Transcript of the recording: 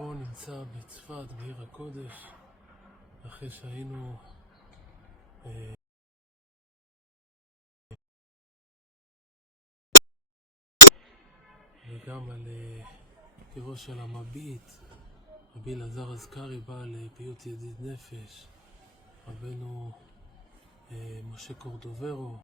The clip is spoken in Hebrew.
פה נמצא בצפת, בעיר הקודש, אחרי שהיינו וגם על קירו של המביט, רבי אלעזר אזכרי בעל פיוט ידיד נפש, רבנו משה קורדוברו,